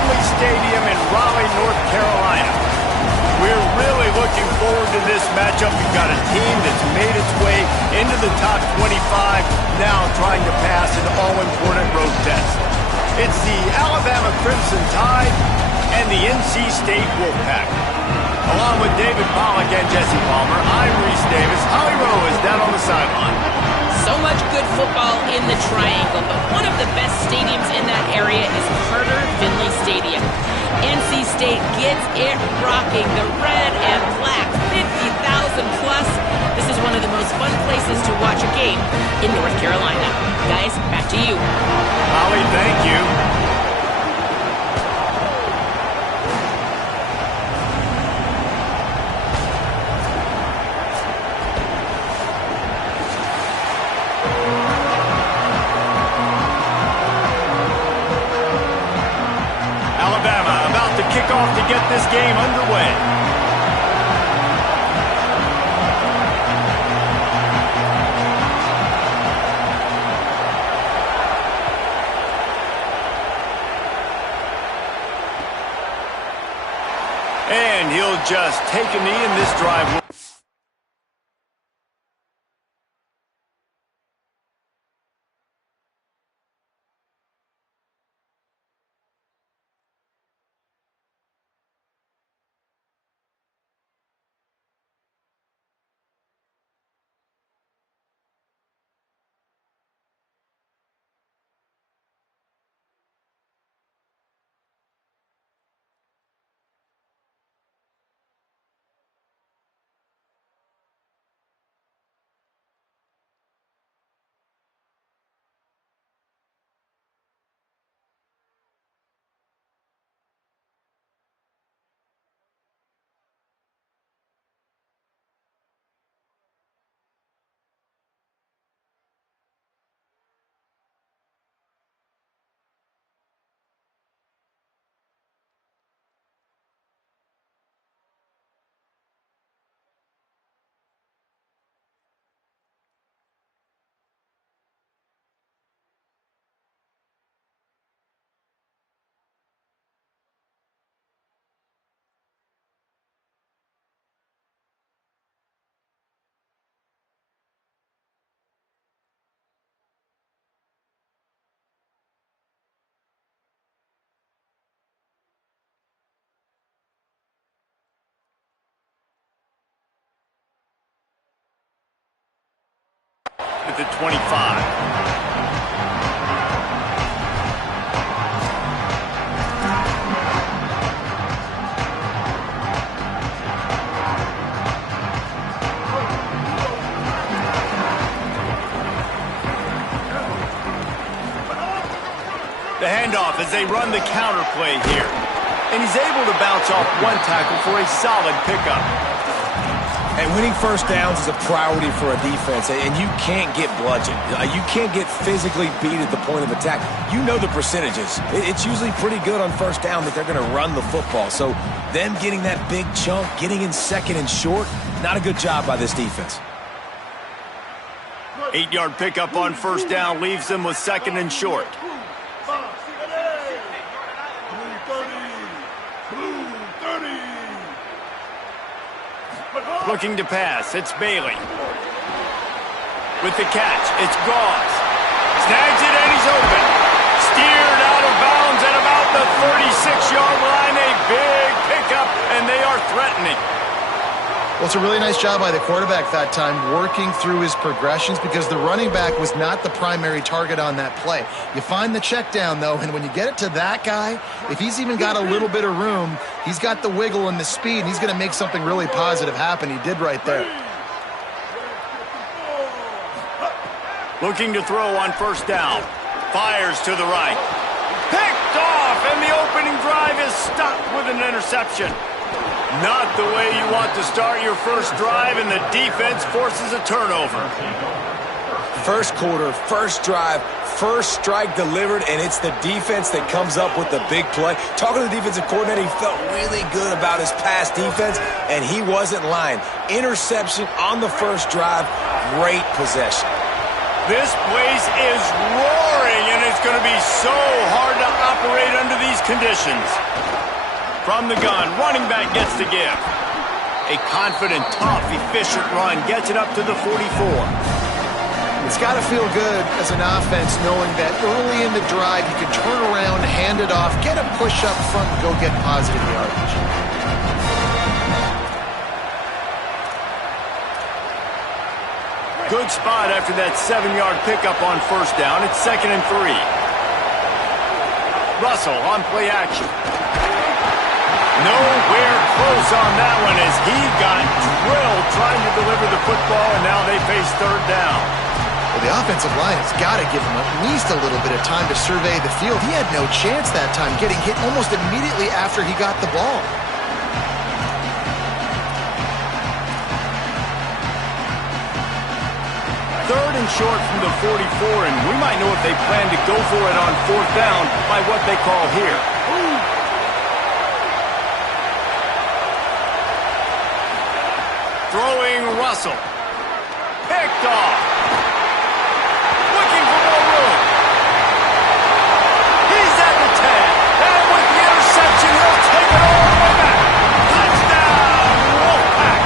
Finley Stadium in Raleigh, North Carolina. We're really looking forward to this matchup. We've got a team that's made its way into the top 25, now trying to pass an all-important road test. It's the Alabama Crimson Tide and the NC State Wolfpack. Along with David Pollack and Jesse Palmer, I'm Reese Davis. Holly Rowe is down on the sideline. So much good football in the Triangle, but one of the best stadiums in that area is Carter Finley Stadium. NC State gets it rocking. The red and black, 50,000 plus. This is one of the most fun places to watch a game in North Carolina. Guys, back to you. Holly, thank you. Kickoff to get this game underway. And he'll just take a knee in this drive. At the 25. The handoff as they run the counter play here. And he's able to bounce off one tackle for a solid pickup. And winning first downs is a priority for a defense, and you can't get bludgeoned. You can't get physically beat at the point of attack. You know the percentages. It's usually pretty good on first down that they're going to run the football. So them getting that big chunk, getting in second and short, not a good job by this defense. 8-yard pickup on first down leaves them with second and short. Looking to pass, it's Bailey. With the catch, it's Gauze. Snags it and he's open. Steered out of bounds at about the 36-yard line. A big pickup, and they are threatening. Well, it's a really nice job by the quarterback that time, working through his progressions, because the running back was not the primary target on that play. You find the check down, though, and when you get it to that guy, if he's even got a little bit of room, he's got the wiggle and the speed, and he's going to make something really positive happen. He did right there. Looking to throw on first down. Fires to the right. Picked off, and the opening drive is stopped with an interception. Not the way you want to start your first drive, and the defense forces a turnover. First quarter, first drive, first strike delivered, and it's the defense that comes up with the big play. Talking to the defensive coordinator, he felt really good about his pass defense, and he wasn't lying. Interception on the first drive, great possession. This place is roaring, and it's going to be so hard to operate under these these conditions. From the gun, running back gets to give. A confident, tough, efficient run gets it up to the 44. It's got to feel good as an offense knowing that early in the drive you can turn around, hand it off, get a push up front, and go get positive yardage. Good spot after that 7-yard pickup on first down. It's 2nd and 3. Russell on play action. Nowhere close on that one as he got drilled trying to deliver the football, and now they face third down. Well, the offensive line has got to give him at least a little bit of time to survey the field. He had no chance that time, getting hit almost immediately after he got the ball. Third and short from the 44, and we might know if they plan to go for it on fourth down by what they call here. Throwing Russell. Picked off. Looking for more room. He's at the 10. And with the interception, he'll take it all the way back. Touchdown, Wolfpack.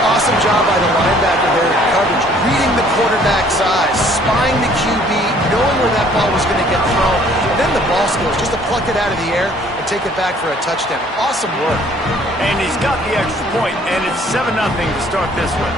Awesome job by the linebacker there in coverage, reading the quarterback's eyes, spying the QB, knowing where that ball was going to get thrown, and then the ball skills just to pluck it out of the air and take it back for a touchdown. Awesome work. And he's got the extra point, and it's 7-0 to start this one.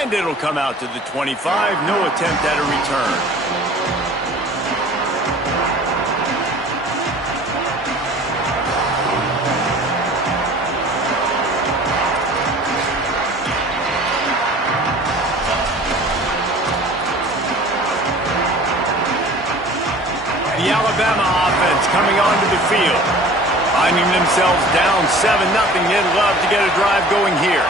And it'll come out to the 25. No attempt at a return. The Alabama offense coming onto the field. Finding themselves down 7-0. They'd love to get a drive going here.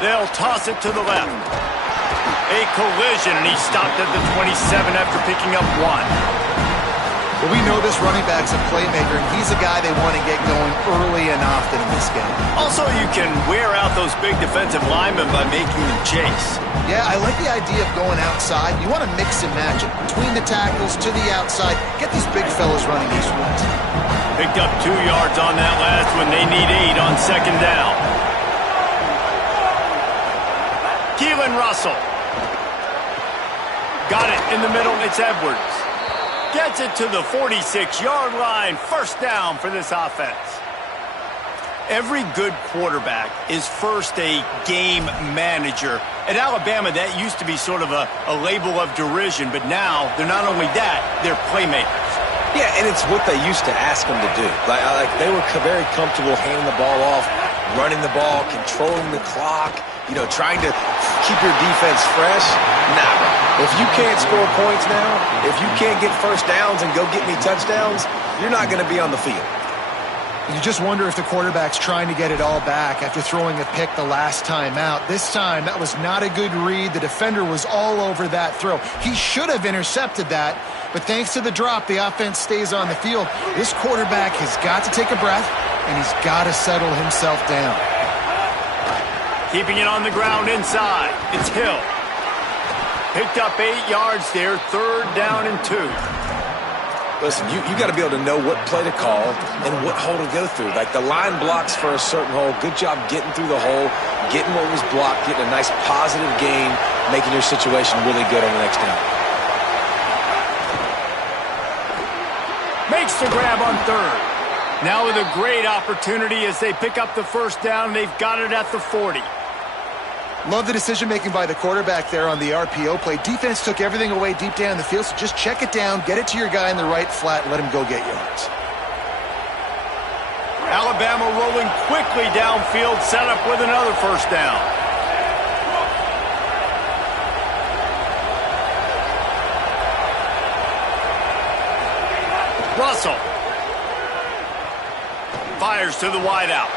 They'll toss it to the left. A collision, and he stopped at the 27 after picking up 1. Well, we know this running back's a playmaker, and he's a guy they want to get going early and often in this game. Also, you can wear out those big defensive linemen by making them chase. Yeah, I like the idea of going outside. You want to mix and match it between the tackles to the outside. Get these big fellas running these routes. Picked up 2 yards on that last one. They need 8 on second down. Keelan Russell. Got it in the middle. It's Edwards. Gets it to the 46-yard line. First down for this offense. Every good quarterback is first a game manager. At Alabama, that used to be sort of a label of derision, but now they're not only that, they're playmakers. Yeah, and it's what they used to ask them to do. Like they were very comfortable handing the ball off, running the ball, controlling the clock, trying to keep your defense fresh. Nah, if you can't score points now, if you can't get first downs and go get me touchdowns, you're not going to be on the field. You just wonder if the quarterback's trying to get it all back after throwing a pick the last time out. This time, that was not a good read. The defender was all over that throw. He should have intercepted that, but thanks to the drop, the offense stays on the field. This quarterback has got to take a breath, and he's got to settle himself down. Keeping it on the ground inside. It's Hill. Picked up 8 yards there. Third down and 2. Listen, you got to be able to know what play to call and what hole to go through. Like the line blocks for a certain hole. Good job getting through the hole, getting what was blocked, getting a nice positive gain, making your situation really good on the next down. Makes the grab on third. Now with a great opportunity as they pick up the first down. They've got it at the 40. Love the decision-making by the quarterback there on the RPO play. Defense took everything away deep down the field, so just check it down, get it to your guy in the right flat, and let him go get yards. Alabama rolling quickly downfield, set up with another first down. Russell. Fires to the wideout.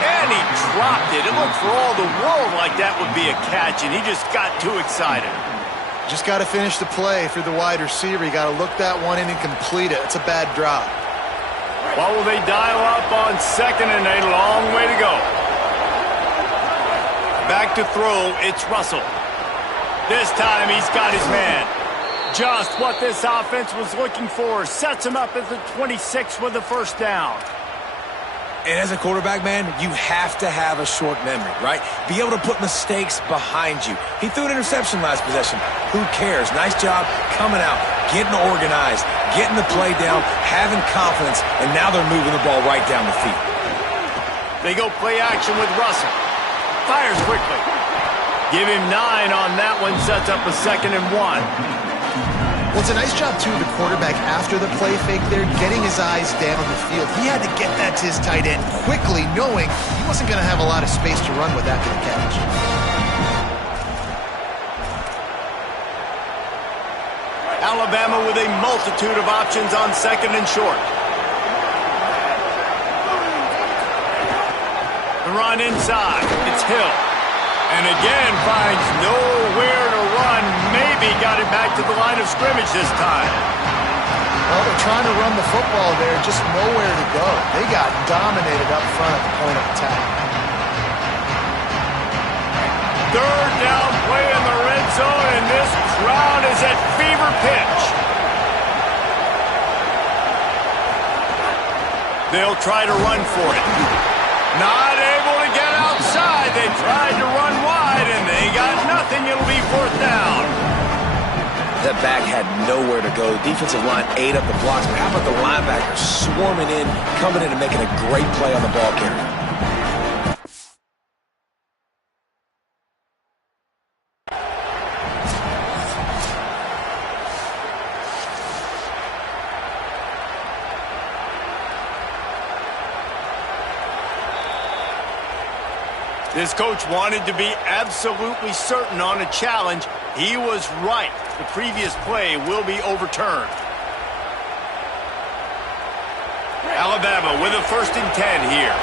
And he dropped it. It looked for all the world like that would be a catch, and he just got too excited. Just got to finish the play through the wide receiver. You got to look that one in and complete it. It's a bad drop. What will they dial up on second and a long way to go? Back to throw, it's Russell. This time he's got his man. Just what this offense was looking for. Sets him up at the 26 with the first down. And as a quarterback, man, you have to have a short memory, right? Be able to put mistakes behind you. He threw an interception last possession. Who cares? Nice job coming out, getting organized, getting the play down, having confidence, and now they're moving the ball right down the field. They go play action with Russell. Fires quickly. Give him 9 on that one. Sets up a 2nd and 1. Well, it's a nice job, too, the quarterback after the play fake there, getting his eyes down the field. He had to get that to his tight end quickly, knowing he wasn't going to have a lot of space to run with after the catch. Alabama with a multitude of options on 2nd and short. The run inside. It's Hill. And again finds nowhere to run. Maybe got it back to the line of scrimmage this time. Well, they're trying to run the football there, just nowhere to go. They got dominated up front at the point of attack. 3rd down play in the red zone, and this crowd is at fever pitch. They'll try to run for it. Not able to get outside. They tried to run wide, and they got nothing. It'll be 4th down. That back had nowhere to go. Defensive line ate up the blocks, but how about the linebackers swarming in, coming in and making a great play on the ball carrier? This coach wanted to be absolutely certain on a challenge. He was right. The previous play will be overturned. Alabama with a 1st and 10 here.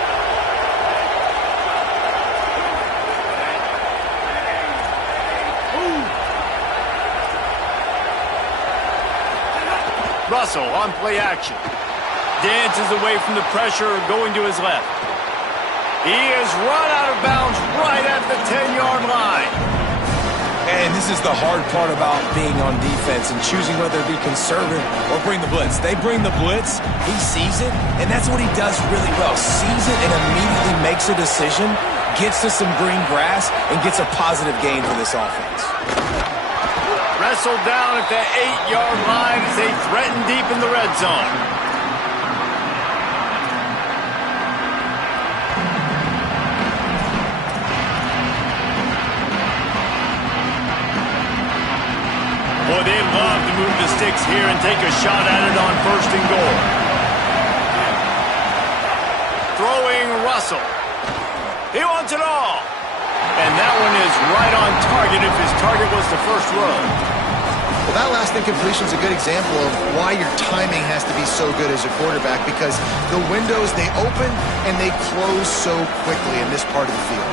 Russell on play action. Dances away from the pressure, going to his left. He is run out of bounds right at the 10-yard line. And this is the hard part about being on defense and choosing whether to be conservative or bring the blitz. They bring the blitz, he sees it, and that's what he does really well. Sees it and immediately makes a decision, gets to some green grass, and gets a positive gain for this offense. Wrestled down at the 8-yard line as they threaten deep in the red zone. Boy, they love to move the sticks here and take a shot at it on 1st and goal. Throwing Russell. He wants it all. And that one is right on target if his target was the first row. Well, that last incompletion is a good example of why your timing has to be so good as a quarterback, because the windows, they open and they close so quickly in this part of the field.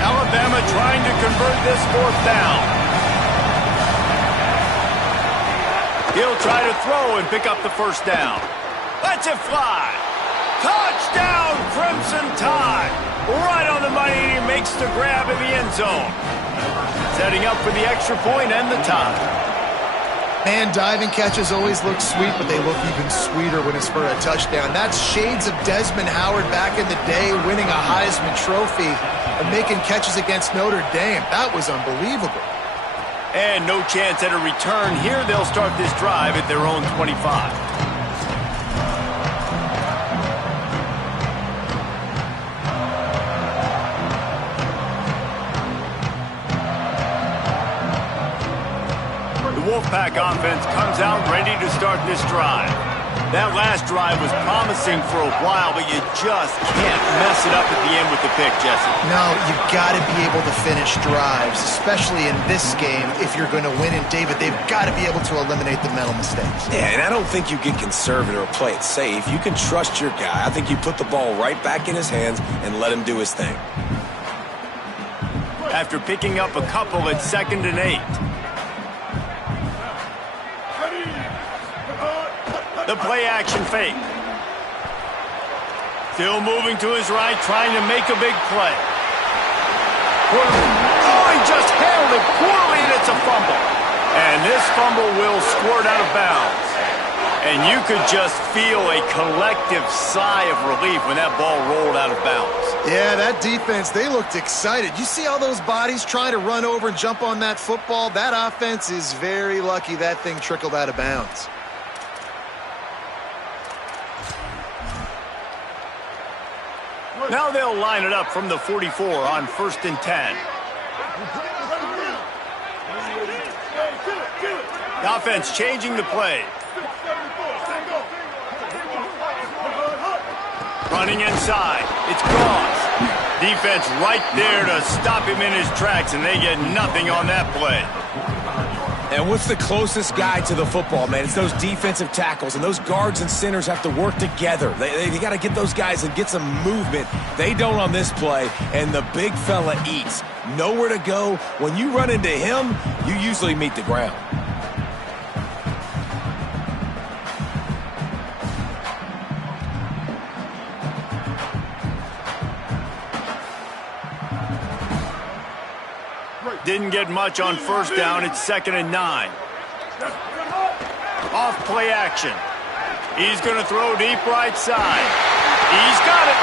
Alabama trying to convert this 4th down. He'll try to throw and pick up the 1st down. Lets it fly. Touchdown, Crimson Tide. Right on the money, and he makes the grab in the end zone. Setting up for the extra point and the tie. Man, diving catches always look sweet, but they look even sweeter when it's for a touchdown. That's shades of Desmond Howard back in the day, winning a Heisman Trophy and making catches against Notre Dame. That was unbelievable. And no chance at a return. Here they'll start this drive at their own 25. The Wolfpack offense comes out ready to start this drive. That last drive was promising for a while, but you just can't mess it up at the end with the pick, Jesse. No, you've got to be able to finish drives, especially in this game. If you're going to win it, David, they've got to be able to eliminate the mental mistakes. Yeah, and I don't think you get conservative or play it safe. You can trust your guy. I think you put the ball right back in his hands and let him do his thing. After picking up a couple at 2nd and 8. The play action fake. Still moving to his right, trying to make a big play. Oh, he just handled it poorly, and it's a fumble. And this fumble will squirt out of bounds. And you could just feel a collective sigh of relief when that ball rolled out of bounds. Yeah, that defense, they looked excited. You see all those bodies trying to run over and jump on that football? That offense is very lucky that thing trickled out of bounds. Now they'll line it up from the 44 on 1st and 10. The offense changing the play. Running inside. It's Goss. Defense right there to stop him in his tracks, and they get nothing on that play. And what's the closest guy to the football, man? It's those defensive tackles, and those guards and centers have to work together. They got to get those guys and get some movement. They don't on this play, and the big fella eats. Nowhere to go. When you run into him, you usually meet the ground. Didn't get much on 1st down. It's 2nd and 9. Off play action. He's going to throw deep right side. He's got it.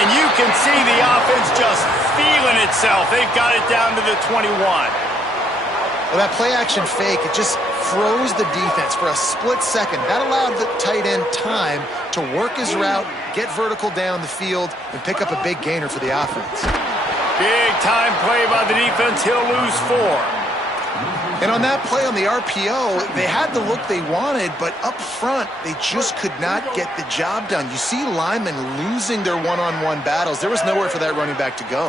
And you can see the offense just feeling itself. They've got it down to the 21. Well, that play action fake, it just froze the defense for a split second. That allowed the tight end time to work his route, get vertical down the field, and pick up a big gainer for the offense. Big time play by the defense. He'll lose 4. And on that play on the RPO, they had the look they wanted, but up front, they just could not get the job done. You see linemen losing their one-on-one battles. There was nowhere for that running back to go.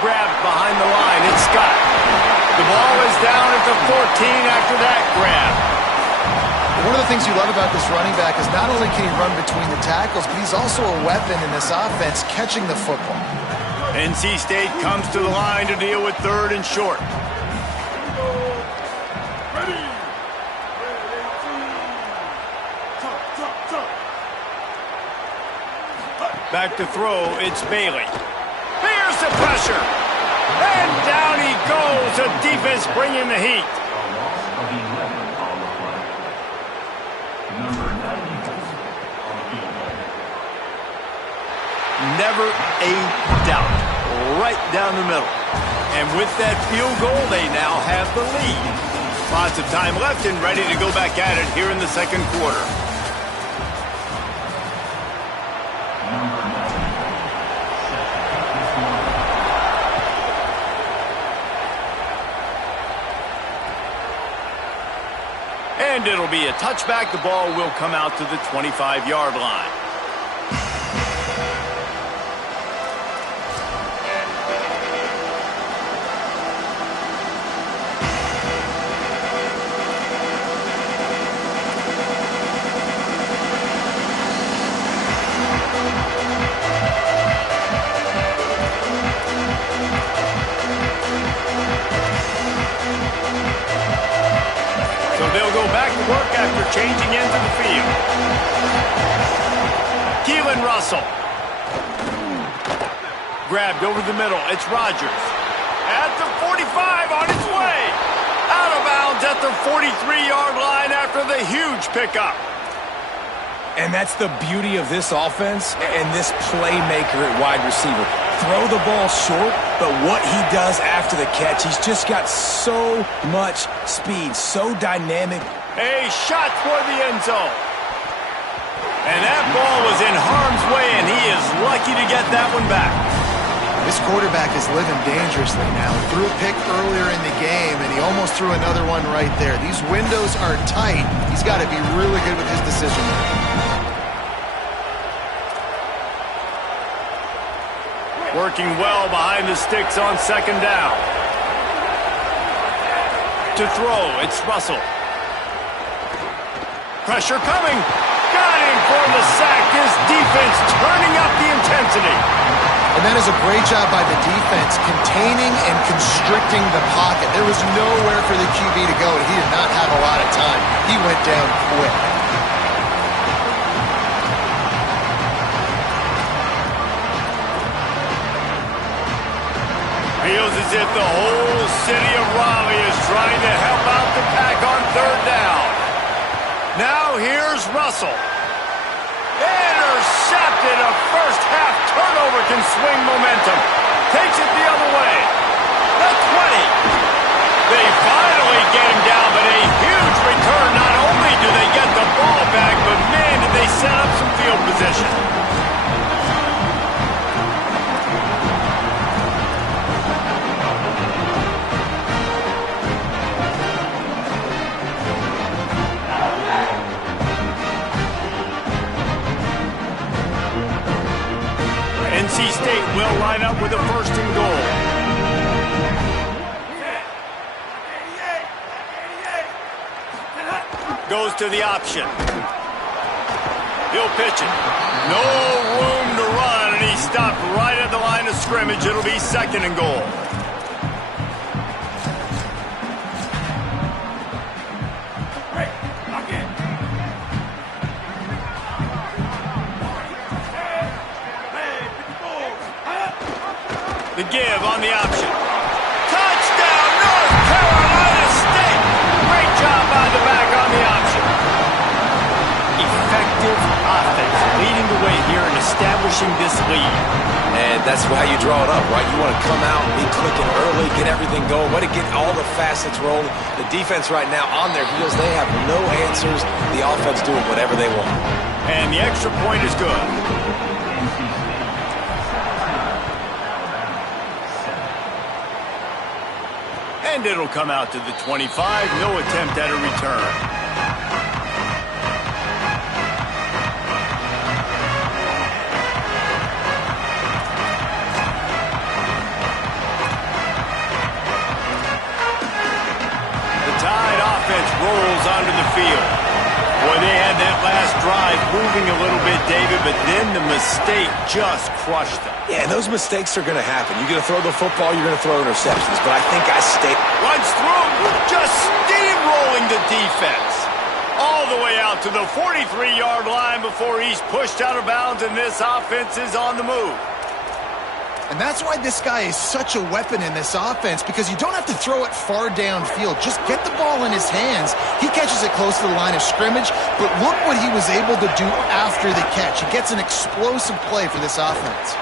Grabbed behind the line. It's Scott. The ball is down at the 14 after that grab. One of the things you love about this running back is not only can he run between the tackles, but he's also a weapon in this offense catching the football. NC State comes to the line to deal with 3rd and short. Back to throw, it's Bailey. Here's the pressure. And down he goes. The defense bringing the heat. Never a doubt. Right down the middle. And with that field goal, they now have the lead. Lots of time left and ready to go back at it here in the 2nd quarter. And it'll be a touchback. The ball will come out to the 25-yard line. They'll go back to work after changing into the field. Keelan Russell. Grabbed over the middle. It's Rodgers. At the 45 on its way. Out of bounds at the 43-yard line after the huge pickup. And that's the beauty of this offense and this playmaker at wide receiver. Throw the ball short, but what he does after the catch, he's just got so much speed, so dynamic. A shot for the end zone. And that ball was in harm's way, and he lucky to get that one back. This quarterback is living dangerously now. Threw a pick earlier in the game, and he almost threw another one right there. These windows are tight. He's got to be really good with his decision making. Working well behind the sticks on second down. To throw, it's Russell. Pressure coming. Got him for the sack. This defense turning up the intensity. And that is a great job by the defense, containing and constricting the pocket. There was nowhere for the QB to go, and he did not have a lot of time. He went down quick. Feels as if the whole city of Raleigh is trying to help out the pack on third down. Now here's Russell. Intercepted. A first half turnover can swing momentum. Takes it the other way. The 20. They finally get him down, but a huge return. Not only do they get the ball back, but man, did they set up some field position. NC State will line up with a first and goal. Goes to the option. He'll pitch it. No room to run, and he stopped right at the line of scrimmage. It'll be second and goal. The give on the option. Touchdown, North Carolina State! Great job by the back on the option. Effective offense, leading the way here and establishing this lead. And that's how you draw it up, right? You want to come out, be clicking early, get everything going, want to get all the facets rolling. The defense right now on their heels, they have no answers. The offense doing whatever they want. And the extra point is good. And it'll come out to the 25. No attempt at a return. The Tide offense rolls onto the field. Boy, they had that last drive moving a little bit, David, but then the mistake just crushed them. Yeah, those mistakes are going to happen. You're going to throw the football, you're going to throw interceptions. But I think I stay. Runs through, just steamrolling the defense. All the way out to the 43-yard line before he's pushed out of bounds, and this offense is on the move. And that's why this guy is such a weapon in this offense, because you don't have to throw it far downfield. Just get the ball in his hands. He catches it close to the line of scrimmage, but look what he was able to do after the catch. He gets an explosive play for this offense.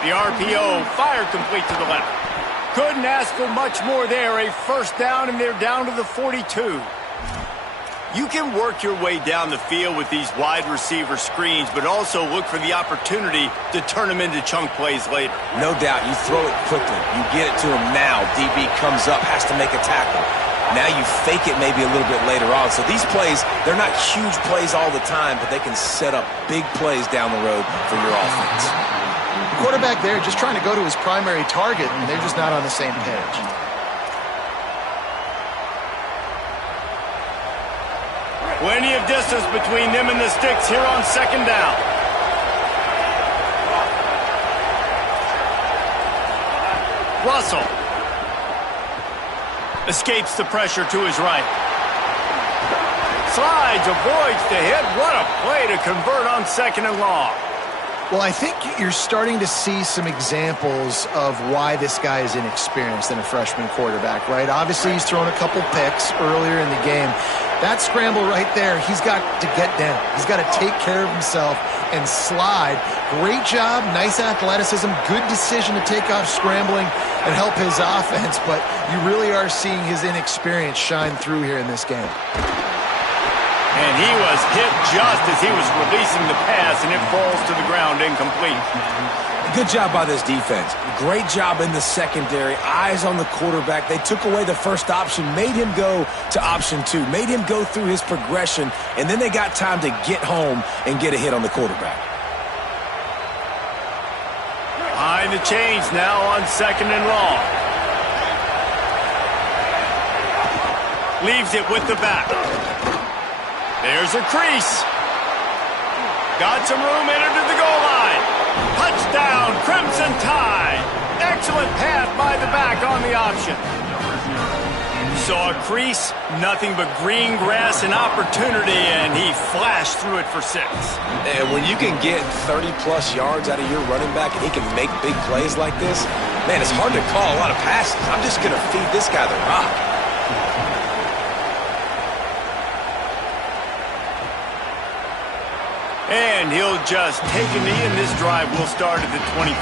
The RPO fired complete to the left. Couldn't ask for much more there. A first down, and they're down to the 42. You can work your way down the field with these wide receiver screens, but also look for the opportunity to turn them into chunk plays later. No doubt, you throw it quickly. You get it to him now. DB comes up, has to make a tackle. Now you fake it maybe a little bit later on. So these plays, they're not huge plays all the time, but they can set up big plays down the road for your offense. The quarterback there just trying to go to his primary target, and they're just not on the same page. Plenty of distance between them and the sticks here on second down. Russell escapes the pressure to his right. Slides, avoids the hit. What a play to convert on second and long. Well, I think you're starting to see some examples of why this guy is inexperienced in a freshman quarterback, right? Obviously, he's thrown a couple picks earlier in the game. That scramble right there, he's got to get down. He's got to take care of himself and slide. Great job, nice athleticism, good decision to take off scrambling and help his offense, but you really are seeing his inexperience shine through here in this game. And he was hit just as he was releasing the pass, and it falls to the ground incomplete. Good job by this defense. Great job in the secondary. Eyes on the quarterback. They took away the first option, made him go to option 2, made him go through his progression, and then they got time to get home and get a hit on the quarterback. Behind the chains now on 2nd and long. Leaves it with the back. There's a crease. Got some room, entered to the goal line. Touchdown, Crimson Tide. Excellent pass by the back on the option. Saw a crease, nothing but green grass and opportunity, and he flashed through it for 6. And when you can get 30-plus yards out of your running back and he can make big plays like this, man, it's hard to call a lot of passes. I'm just going to feed this guy the rock. And he'll just take a knee, and this drive will start at the 25.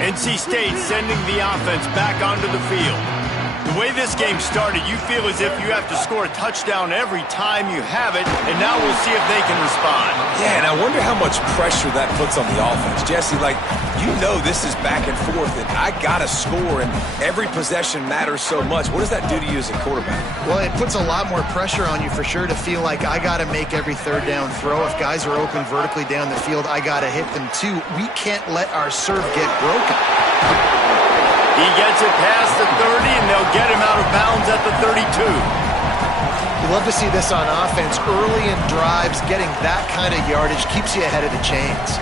NC State sending the offense back onto the field. The way this game started, you feel as if you have to score a touchdown every time you have it, and now we'll see if they can respond. Yeah, and I wonder how much pressure that puts on the offense. Jesse, like, you know this is back and forth, and I got to score, and every possession matters so much. What does that do to you as a quarterback? Well, it puts a lot more pressure on you for sure to feel like I got to make every third down throw. If guys are open vertically down the field, I got to hit them too. We can't let our serve get broken. He gets it past the 30, and they'll get him out of bounds at the 32. You love to see this on offense. Early in drives, getting that kind of yardage keeps you ahead of the chains.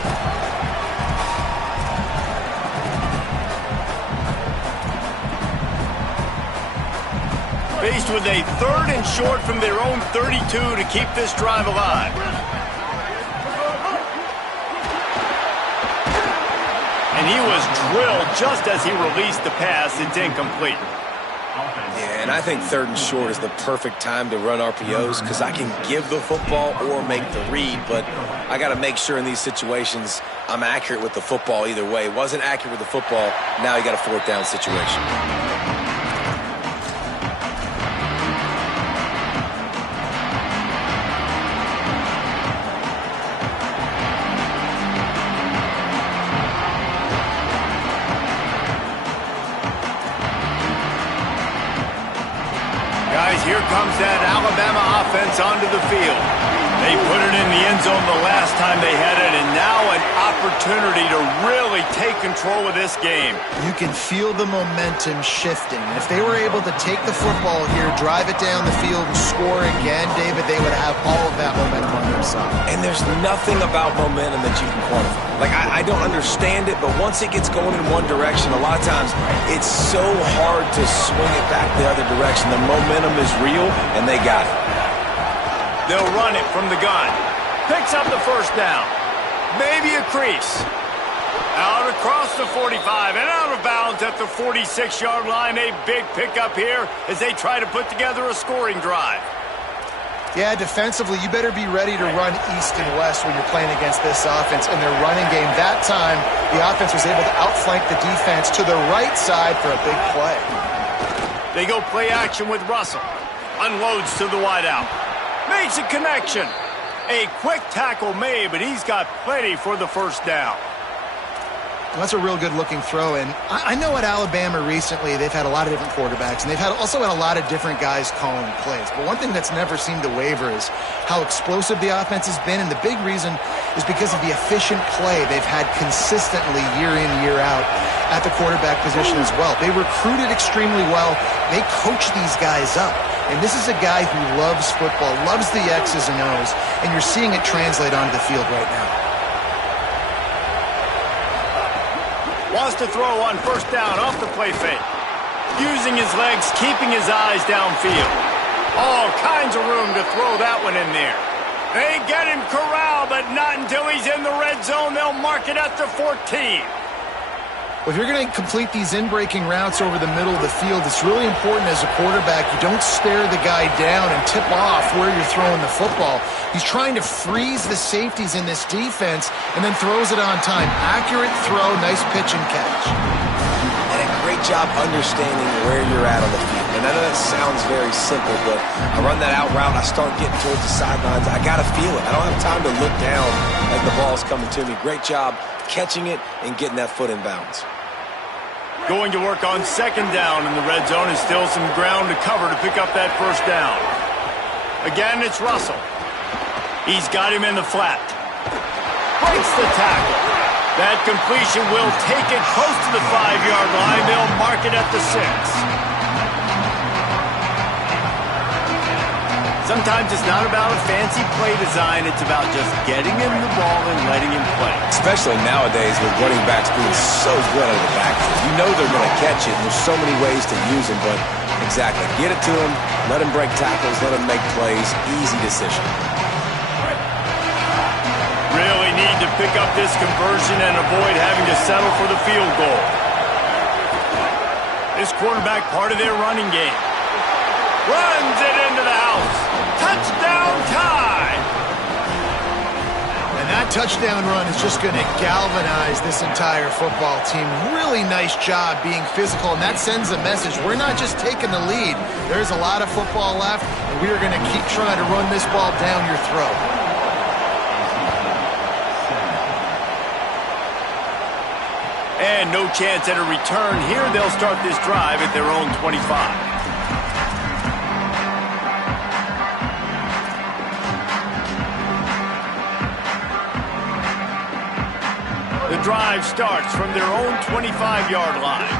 Faced with a 3rd and short from their own 32 to keep this drive alive. And he was drilled just as he released the pass. It's incomplete. Yeah, and I think 3rd and short is the perfect time to run RPOs because I can give the football or make the read, but I got to make sure in these situations I'm accurate with the football either way. Wasn't accurate with the football, now you got a 4th down situation. Here comes that Alabama offense onto the field. They put it in the end zone the last time they had it, and now an opportunity to really take control of this game. You can feel the momentum shifting. If they were able to take the football here, drive it down the field, and score again, David, they would have all of that momentum on their side. And there's nothing about momentum that you can quantify. Like, I don't understand it, but once it gets going in one direction, a lot of times it's so hard to swing it back the other direction. The momentum is real, and they got it. They'll run it from the gun. Picks up the 1st down. Maybe a crease. Out across the 45 and out of bounds at the 46-yard line. A big pickup here as they try to put together a scoring drive. Yeah, defensively, you better be ready to run east and west when you're playing against this offense in their running game. That time, the offense was able to outflank the defense to the right side for a big play. They go play action with Russell. Unloads to the wideout. Makes a connection. A quick tackle made, but he's got plenty for the 1st down. Well, that's a real good-looking throw. And I know at Alabama recently they've had a lot of different quarterbacks, and they've also had a lot of different guys calling plays. But one thing that's never seemed to waver is how explosive the offense has been, and the big reason is because of the efficient play they've had consistently year in, year out at the quarterback position as well. They recruited extremely well. They coach these guys up. And this is a guy who loves football, loves the X's and O's, and you're seeing it translate onto the field right now. Wants to throw on 1st down off the play fake. Using his legs, keeping his eyes downfield. All kinds of room to throw that one in there. They get him corralled, but not until he's in the red zone. They'll mark it at the 14. Well, if you're going to complete these in-breaking routes over the middle of the field, it's really important as a quarterback you don't stare the guy down and tip off where you're throwing the football. He's trying to freeze the safeties in this defense and then throws it on time. Accurate throw, nice pitch and catch. And a great job understanding where you're at on the field. And I know that sounds very simple, but I run that out route, I start getting towards the sidelines. I got to feel it. I don't have time to look down as the ball's coming to me. Great job catching it and getting that foot in bounds. Going to work on second down in the red zone, and still some ground to cover to pick up that first down. Again, it's Russell. He's got him in the flat. Breaks the tackle. That completion will take it close to the 5-yard line. They'll mark it at the 6. Sometimes it's not about a fancy play design. It's about just getting him the ball and letting him play. Especially nowadays with running backs being so good out of the backfield. You know they're going to catch it, and there's so many ways to use them, but exactly. Get it to him, let him break tackles, let him make plays. Easy decision. Really need to pick up this conversion and avoid having to settle for the field goal. This quarterback part of their running game. Runs it into the house. Touchdown time! And that touchdown run is just going to galvanize this entire football team. Really nice job being physical, and that sends a message. We're not just taking the lead. There's a lot of football left, and we are going to keep trying to run this ball down your throat. And no chance at a return here. They'll start this drive at their own 25. The drive starts from their own 25-yard line.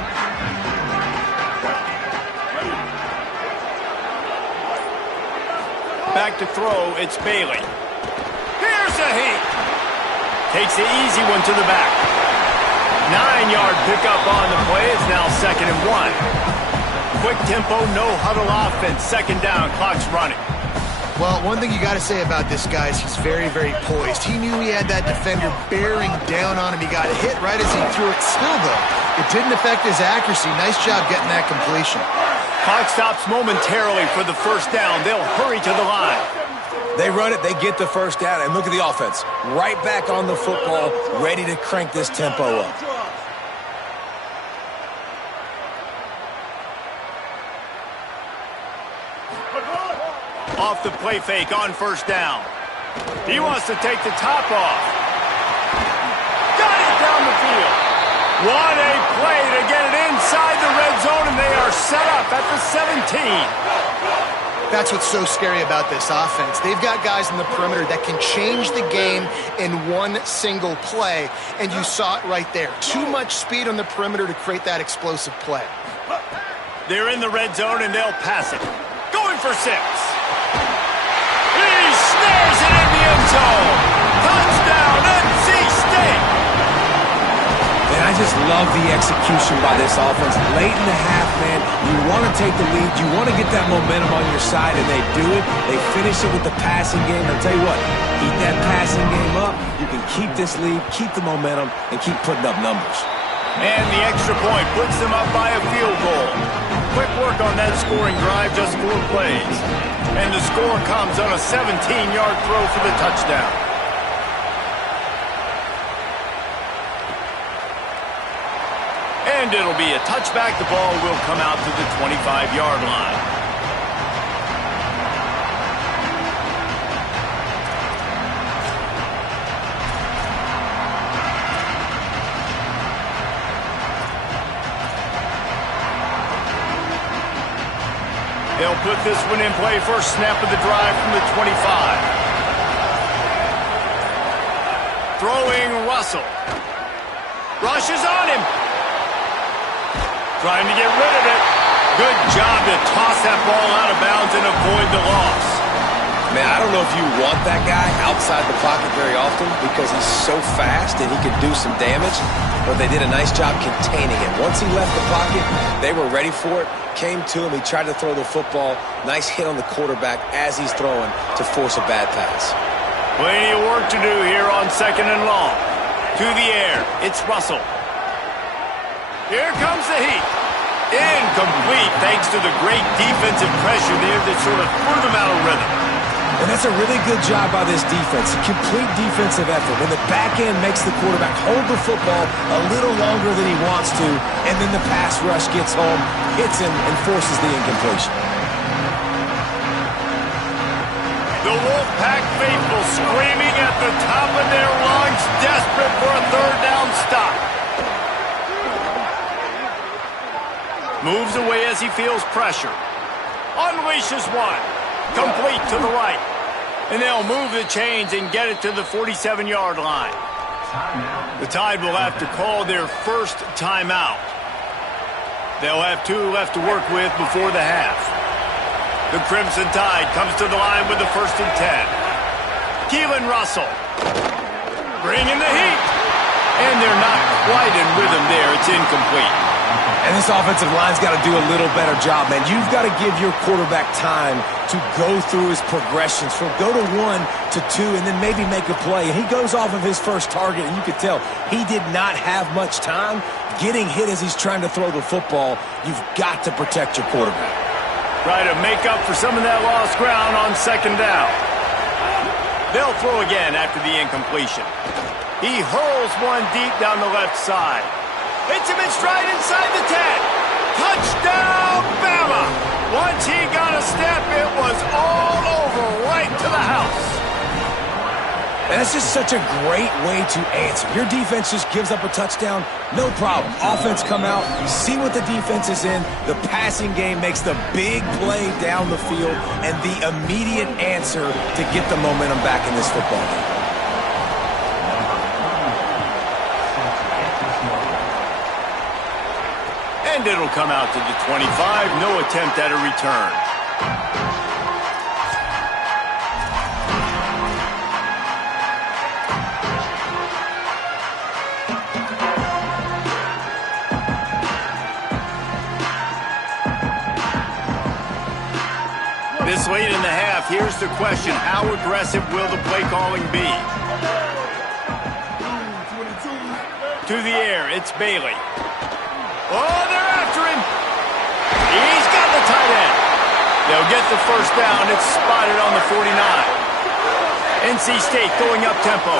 Back to throw, it's Bailey. Here's a heat. Takes the easy one to the back. 9-yard pickup on the play. It's now 2nd and 1. Quick tempo, no huddle offense. Second down, clock's running. Well, one thing you got to say about this guy is he's very, very poised. He knew he had that defender bearing down on him. He got hit right as he threw it. Still, though, it didn't affect his accuracy. Nice job getting that completion. Clock stops momentarily for the first down. They'll hurry to the line. They run it, they get the first down, and look at the offense. Right back on the football, ready to crank this tempo up. Off the play fake on first down. He wants to take the top off. Got it down the field. What a play to get it inside the red zone, and they are set up at the 17. That's what's so scary about this offense. They've got guys in the perimeter that can change the game in one single play, and you saw it right there. Too much speed on the perimeter to create that explosive play. They're in the red zone, and they'll pass it. Going for 6. He snares it in the end zone. Touchdown, NC State. And I just love the execution by this offense. Late in the half, man, you want to take the lead. You want to get that momentum on your side, and they do it. They finish it with the passing game. I'll tell you what, keep that passing game up. You can keep this lead, keep the momentum, and keep putting up numbers. And the extra point puts them up by a field goal. Quick work on that scoring drive, just 4 plays. And the score comes on a 17-yard throw for the touchdown. And it'll be a touchback. The ball will come out to the 25-yard line. They'll put this one in play. First snap of the drive from the 25. Throwing Russell. Rushes on him. Trying to get rid of it. Good job to toss that ball out of bounds and avoid the loss. Man, I don't know if you want that guy outside the pocket very often because he's so fast and he can do some damage, but they did a nice job containing him. Once he left the pocket, they were ready for it, came to him, he tried to throw the football. Nice hit on the quarterback as he's throwing to force a bad pass. Plenty of work to do here on 2nd and long. To the air, it's Russell. Here comes the heat. Incomplete thanks to the great defensive pressure there that sort of threw them out of rhythm. And that's a really good job by this defense. A complete defensive effort. When the back end makes the quarterback hold the football a little longer than he wants to, and then the pass rush gets home, hits him, and forces the incompletion. The Wolfpack faithful screaming at the top of their lungs, desperate for a third down stop. Moves away as he feels pressure. Unleashes one. Complete to the right. And they'll move the chains and get it to the 47-yard line. The Tide will have to call their first timeout. They'll have 2 left to work with before the half. The Crimson Tide comes to the line with the 1st and 10. Keelan Russell bringing the heat. And they're not quite in rhythm there. It's incomplete. And this offensive line's got to do a little better job, man. You've got to give your quarterback time to go through his progressions from go to 1 to 2 and then maybe make a play. And he goes off of his first target, and you could tell he did not have much time getting hit as he's trying to throw the football. You've got to protect your quarterback. Try to make up for some of that lost ground on 2nd down. They'll throw again after the incompletion. He hurls one deep down the left side. Hits him in stride inside the 10. Touchdown, Bama! Once he got a step, it was all over right to the house. And that's just such a great way to answer. Your defense just gives up a touchdown, no problem. Offense come out, see what the defense is in. The passing game makes the big play down the field and the immediate answer to get the momentum back in this football game. And it'll come out to the 25. No attempt at a return. This late in the half, here's the question. How aggressive will the play calling be? To the air, it's Bailey. Oh, they're after him. He's got the tight end. They'll get the first down. It's spotted on the 49. NC State going up tempo.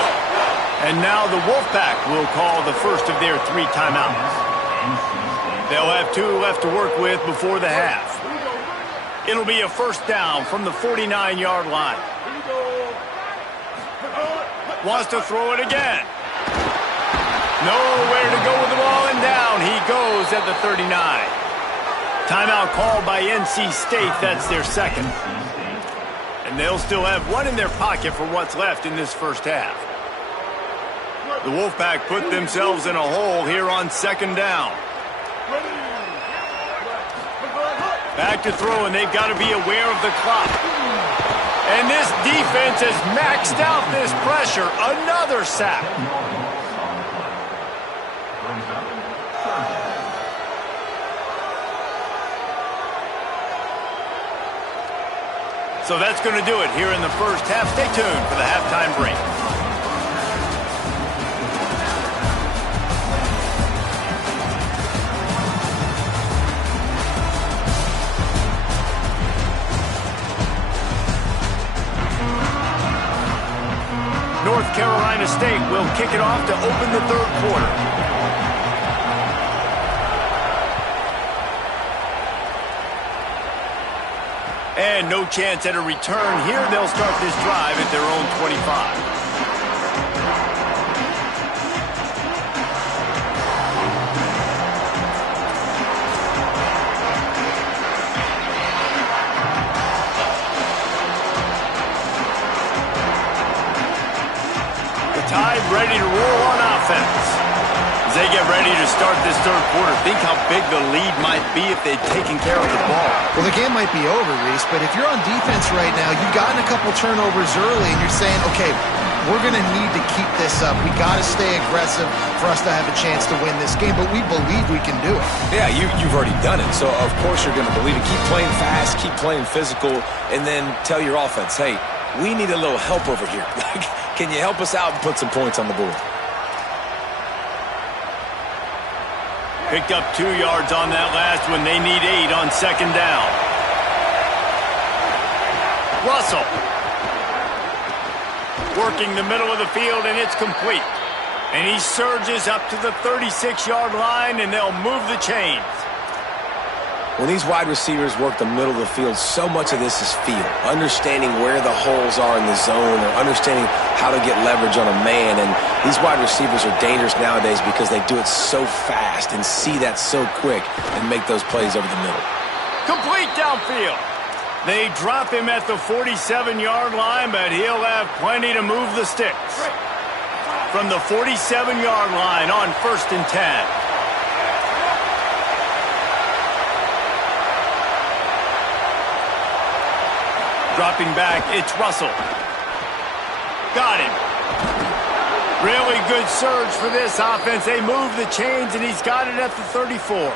And now the Wolfpack will call the first of their 3 timeouts. They'll have 2 left to work with before the half. It'll be a first down from the 49-yard line. Wants to throw it again. Nowhere to go with the ball, and down he goes at the 39. Timeout called by NC State. That's their 2nd. And they'll still have 1 in their pocket for what's left in this first half. The Wolfpack put themselves in a hole here on 2nd down. Back to throw, and they've got to be aware of the clock. And this defense has maxed out this pressure. Another sack. So that's going to do it here in the first half. Stay tuned for the halftime break. North Carolina State will kick it off to open the 3rd quarter. And no chance at a return here. They'll start this drive at their own 25. The Tide ready to roll on offense. As they get ready to start this 3rd quarter, think how big the lead might be if they'd taken care of the ball. Well, the game might be over, Reese, but if you're on defense right now, you've gotten a couple turnovers early, and you're saying, okay, we're going to need to keep this up. We got to stay aggressive for us to have a chance to win this game, but we believe we can do it. Yeah, you've already done it, so of course you're going to believe it. Keep playing fast, keep playing physical, and then tell your offense, hey, we need a little help over here. Can you help us out and put some points on the board? Picked up 2 yards on that last one. They need 8 on second down. Russell. Working the middle of the field, and it's complete. And he surges up to the 36-yard line, and they'll move the chains. When these wide receivers work the middle of the field, so much of this is feel. Understanding where the holes are in the zone or understanding how to get leverage on a man. And these wide receivers are dangerous nowadays because they do it so fast and see that so quick and make those plays over the middle. Complete downfield. They drop him at the 47-yard line, but he'll have plenty to move the sticks. From the 47-yard line on 1st and 10. Dropping back, it's Russell. Got him. Really good surge for this offense. They move the chains, and he's got it at the 34.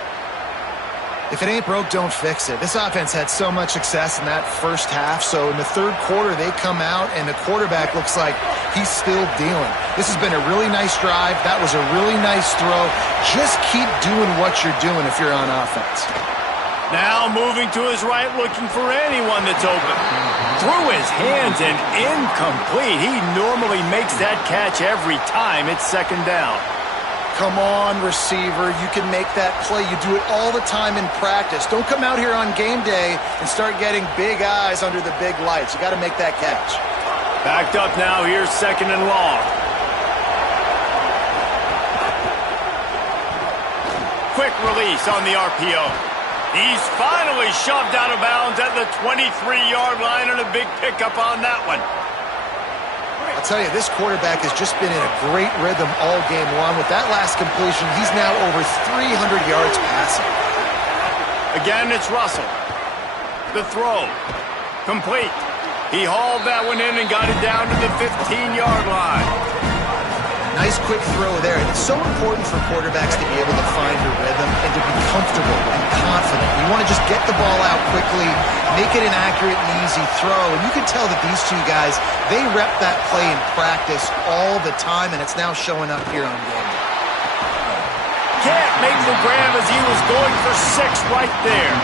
If it ain't broke, don't fix it. This offense had so much success in that first half, so in the third quarter, they come out, and the quarterback looks like he's still dealing. This has been a really nice drive. That was a really nice throw. Just keep doing what you're doing if you're on offense. Now moving to his right, looking for anyone that's open. Through his hands and incomplete. He normally makes that catch every time. It's second down. Come on, receiver. You can make that play. You do it all the time in practice. Don't come out here on game day and start getting big eyes under the big lights. You got to make that catch. Backed up now. Here's second and long. Quick release on the RPO. He's finally shoved out of bounds at the 23-yard line, and a big pickup on that one. I'll tell you, this quarterback has just been in a great rhythm all game long. With that last completion, he's now over 300 yards passing. Again, it's Russell. The throw. Complete. He hauled that one in and got it down to the 15-yard line. Nice quick throw there. And it's so important for quarterbacks to be able to find a rhythm and to be comfortable and confident. You want to just get the ball out quickly, make it an accurate and easy throw. And you can tell that these two guys, they rep that play in practice all the time, and it's now showing up here on game day. Can't make the grab as he was going for 6 right there.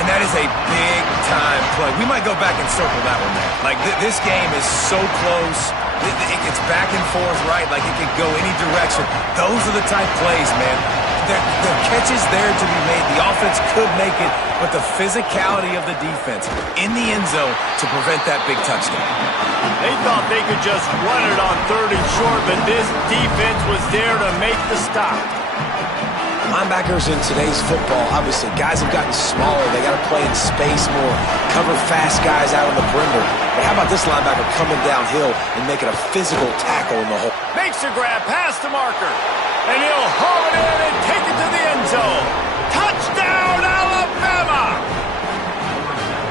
And that is a big-time play. We might go back and circle that one there. Like, this game is so close. It gets back and forth, right? Like, it could go any direction. Those are the type plays, man. The catch is there to be made. The offense could make it, but the physicality of the defense in the end zone to prevent that big touchdown. They thought they could just run it on 3rd and short, but this defense was there to make the stop. Linebackers in today's football, obviously, guys have gotten smaller. They got to play in space more, cover fast guys out on the perimeter. But how about this linebacker coming downhill and making a physical tackle in the hole? Makes a grab past the marker, and he'll haul it in and take it to the end zone. Touchdown, Alabama!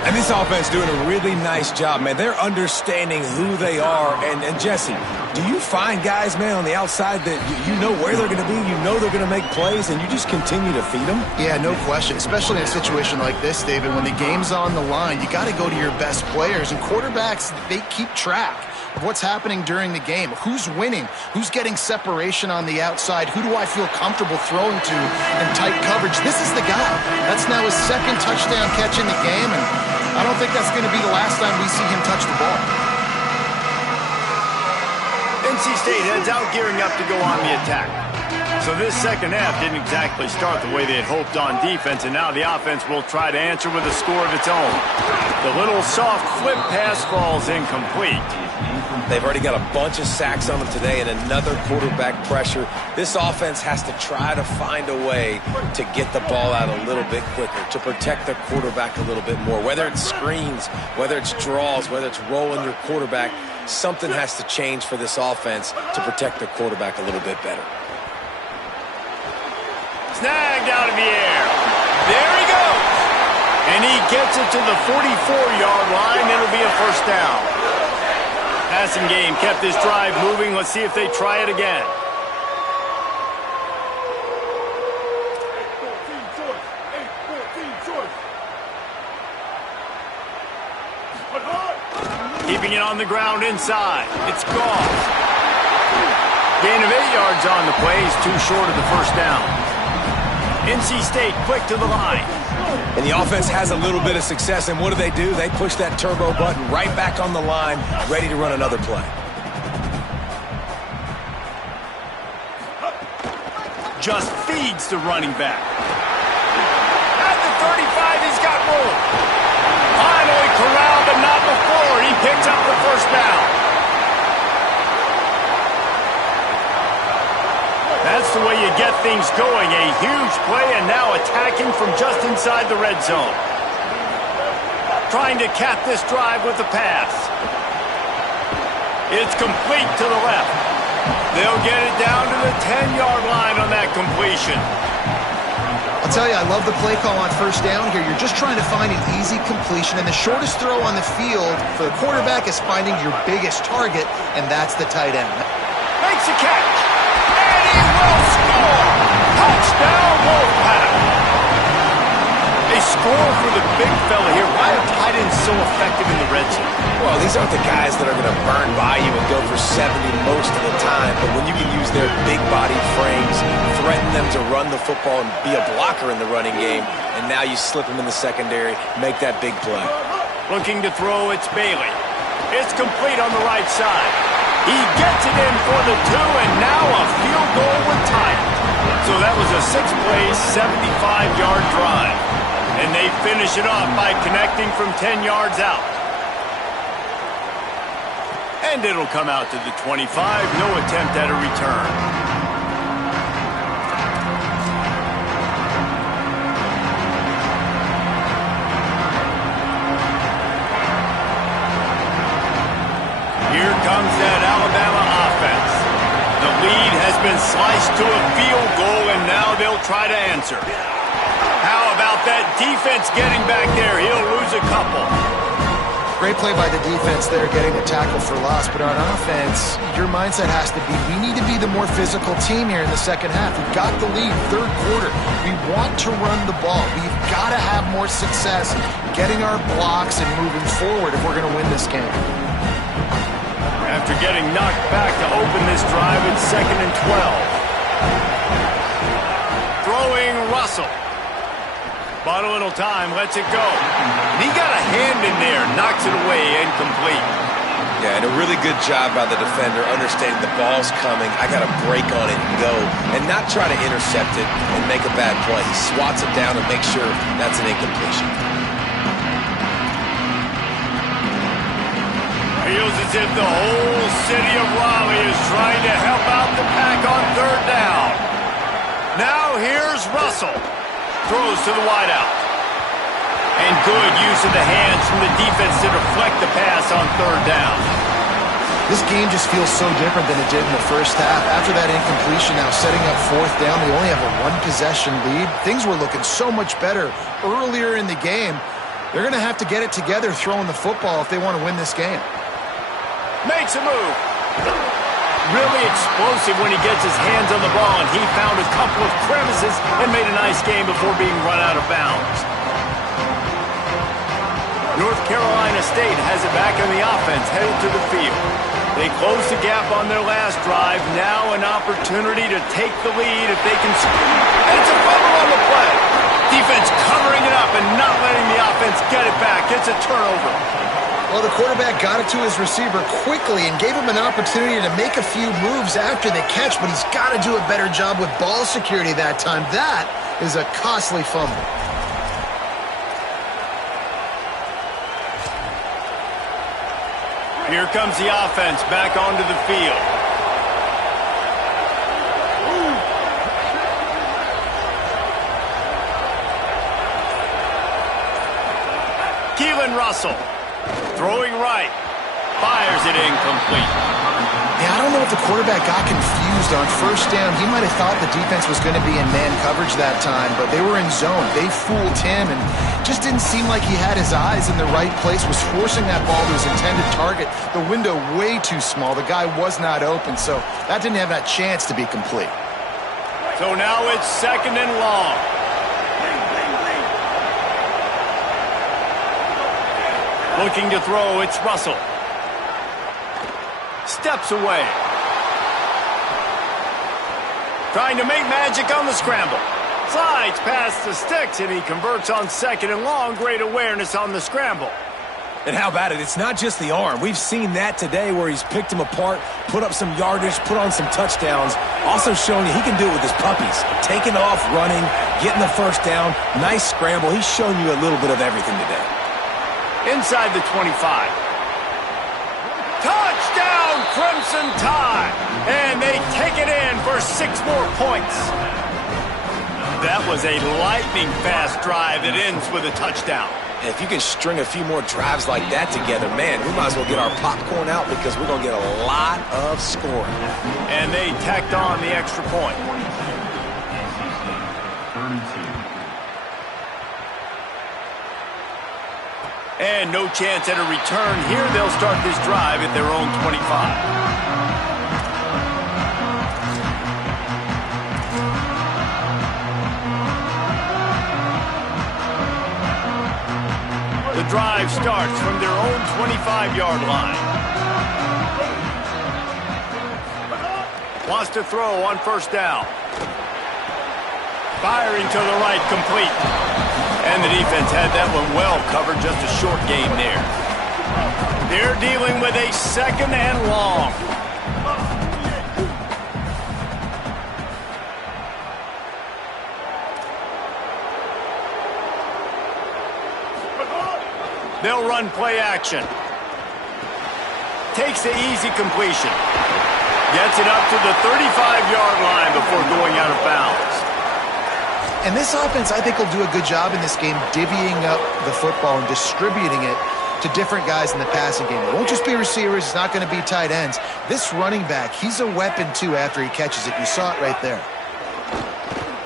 And this offense doing a really nice job, man. They're understanding who they are. And Jesse, do you find guys, man, on the outside that you know where they're going to be, you know they're going to make plays, and you just continue to feed them? Yeah, no question, especially in a situation like this, David. When the game's on the line, you got to go to your best players. And quarterbacks, they keep track of what's happening during the game. Who's winning? Who's getting separation on the outside? Who do I feel comfortable throwing to in tight coverage? This is the guy. That's now his 2nd touchdown catch in the game, and I don't think that's going to be the last time we see him touch the ball. NC State heads out, gearing up to go on the attack. So this second half didn't exactly start the way they had hoped on defense, and now the offense will try to answer with a score of its own. The little soft flip pass falls incomplete. They've already got a bunch of sacks on them today and another quarterback pressure. This offense has to try to find a way to get the ball out a little bit quicker, to protect their quarterback a little bit more. Whether it's screens, whether it's draws, whether it's rolling your quarterback, something has to change for this offense to protect their quarterback a little bit better. Snagged out of the air. There he goes. And he gets it to the 44-yard line. It'll be a first down. Passing game kept this drive moving. Let's see if they try it again. Keeping it on the ground inside. It's gone. Gain of 8 yards on the play. He's too short of the first down. NC State quick to the line. And the offense has a little bit of success, and what do? They push that turbo button right back on the line, ready to run another play. Just feeds the running back. At the 35, he's got room. Finally corralled, but not before. He picks up the first down. That's the way you get things going. A huge play, and now attacking from just inside the red zone. Trying to cap this drive with a pass. It's complete to the left. They'll get it down to the 10-yard line on that completion. I'll tell you, I love the play call on first down here. You're just trying to find an easy completion, and the shortest throw on the field for the quarterback is finding your biggest target, and that's the tight end. Makes a catch, and he will score! Touchdown, Wolfpack! A score for the big fella here. Why are tight ends so effective in the red zone? Well, these aren't the guys that are going to burn by you and go for 70 most of the time, but when you can use their big-bodied frames, threaten them to run the football and be a blocker in the running game, and now you slip them in the secondary, make that big play. Looking to throw, it's Bailey. It's complete on the right side. He gets it in for the 2, and now a field goal with time. So that was a 6-play, 75-yard drive. And they finish it off by connecting from 10 yards out. And it'll come out to the 25. No attempt at a return. Here comes that Alabama offense. The lead has been sliced to a field goal, and now they'll try to answer. How about that defense getting back there? He'll lose a couple. Great play by the defense there, getting the tackle for loss. But on offense, your mindset has to be, we need to be the more physical team here in the second half. We've got the lead, third quarter. We want to run the ball. We've got to have more success getting our blocks and moving forward if we're going to win this game. After getting knocked back to open this drive, it's 2nd and 12. Throwing Russell. Bought a little time, lets it go. He got a hand in there, knocks it away, incomplete. Yeah, and a really good job by the defender, understanding the ball's coming, I got to break on it and go, and not try to intercept it and make a bad play. He swats it down and makes sure that's an incompletion. Feels as if the whole city of Raleigh is trying to help out the Pack on third down. Now here's Russell. Throws to the wideout. And good use of the hands from the defense to deflect the pass on third down. This game just feels so different than it did in the first half. After that incompletion, now setting up fourth down, they only have a one-possession lead. Things were looking so much better earlier in the game. They're going to have to get it together throwing the football if they want to win this game. Makes a move. Really explosive when he gets his hands on the ball, and he found a couple of crevices and made a nice game before being run out of bounds. North Carolina State has it back on the offense, headed to the field. They close the gap on their last drive. Now an opportunity to take the lead if they can. And it's a fumble on the play. Defense covering it up and not letting the offense get it back. It's a turnover. Well, the quarterback got it to his receiver quickly and gave him an opportunity to make a few moves after the catch, but he's got to do a better job with ball security that time. That is a costly fumble. Here comes the offense back onto the field. Keelan Russell. Throwing right. Fires it incomplete. Yeah, I don't know if the quarterback got confused on first down. He might have thought the defense was going to be in man coverage that time, but they were in zone. They fooled him and just didn't seem like he had his eyes in the right place, was forcing that ball to his intended target. The window way too small. The guy was not open, so that didn't have that chance to be complete. So now it's 2nd and long. Looking to throw, it's Russell. Steps away. Trying to make magic on the scramble. Slides past the sticks, and he converts on 2nd and long. Great awareness on the scramble. And how about it? It's not just the arm. We've seen that today where he's picked them apart, put up some yardage, put on some touchdowns. Also showing you he can do it with his puppies. Taking off, running, getting the first down. Nice scramble. He's shown you a little bit of everything today. Inside the 25. Touchdown, Crimson Tide! And they take it in for 6 more points. That was a lightning-fast drive that ends with a touchdown. If you can string a few more drives like that together, man, we might as well get our popcorn out because we're going to get a lot of scoring. And they tacked on the extra point. And no chance at a return here. They'll start this drive at their own 25. The drive starts from their own 25-yard line. Wants to throw on 1st down. Firing to the right, complete. And the defense had that one well covered, just a short game there. They're dealing with a 2nd and long. They'll run play action. Takes the easy completion. Gets it up to the 35-yard line before going out of bounds. And this offense, I think, will do a good job in this game divvying up the football and distributing it to different guys in the passing game. It won't just be receivers. It's not going to be tight ends. This running back, he's a weapon, too, after he catches it. You saw it right there.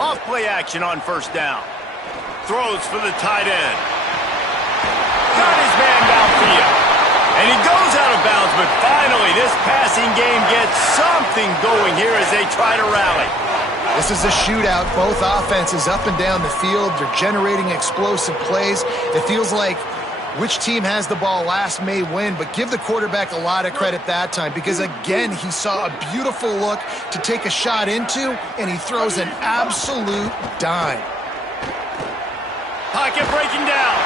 Off play action on 1st down. Throws for the tight end. Got his man downfield. And he goes out of bounds, but finally this passing game gets something going here as they try to rally. This is a shootout. Both offenses up and down the field. They're generating explosive plays. It feels like which team has the ball last may win, but give the quarterback a lot of credit that time because, again, he saw a beautiful look to take a shot into, and he throws an absolute dime. Pocket breaking down.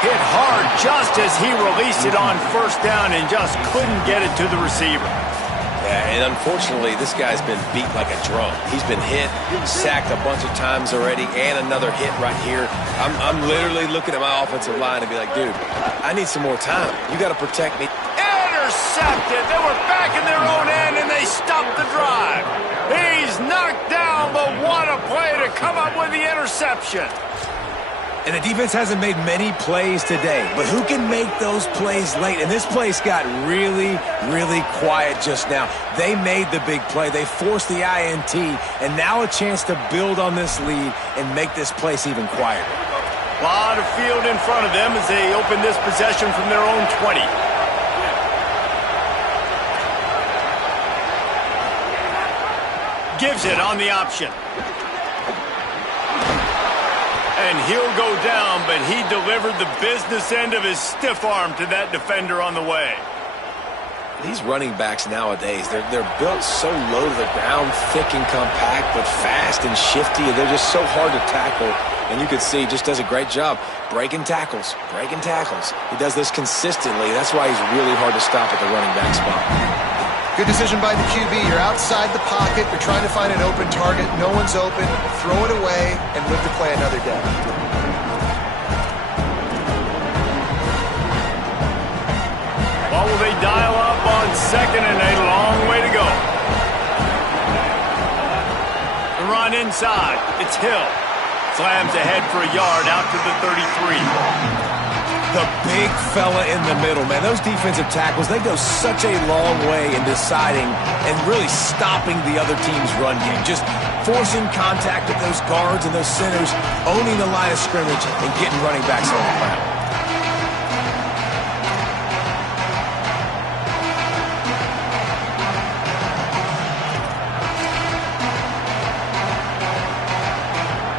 Hit hard just as he released it on 1st down and just couldn't get it to the receiver. Yeah, and unfortunately, this guy's been beat like a drum. He's been hit, sacked a bunch of times already, and another hit right here. I'm literally looking at my offensive line and be like, dude, I need some more time. You got to protect me. Intercepted. They were back in their own end, and they stopped the drive. He's knocked down, but what a play to come up with the interception. And the defense hasn't made many plays today, but who can make those plays late? And this place got really, really quiet just now. They made the big play. They forced the INT, and now a chance to build on this lead and make this place even quieter. A lot of field in front of them as they open this possession from their own 20. Gives it on the option. And he'll go down, but he delivered the business end of his stiff arm to that defender on the way. These running backs nowadays, they're built so low to the ground, thick and compact, but fast and shifty. They're just so hard to tackle. And you can see he just does a great job breaking tackles, breaking tackles. He does this consistently. That's why he's really hard to stop at the running back spot. Good decision by the QB. You're outside the pocket. You're trying to find an open target. No one's open. Throw it away and live to play another day. Well, will they dial up on 2nd and a long way to go? The run inside. It's Hill. Slams ahead for a yard out to the 33. The big fella in the middle, man. Those defensive tackles, they go such a long way in deciding and really stopping the other team's run game. Just forcing contact with those guards and those centers, owning the line of scrimmage and getting running backs on the ground.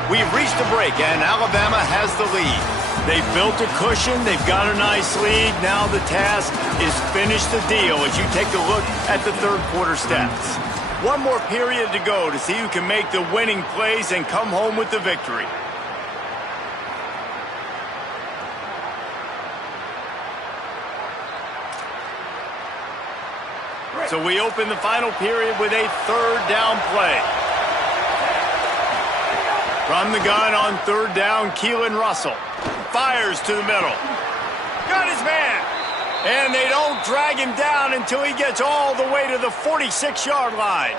We've reached a break, and Alabama has the lead. They've built a cushion. They've got a nice lead. Now the task is finish the deal as you take a look at the third quarter stats. One more period to go to see who can make the winning plays and come home with the victory. So we open the final period with a third down play. From the gun on third down, Keelan Russell fires to the middle. Got his man. And they don't drag him down until he gets all the way to the 46-yard line.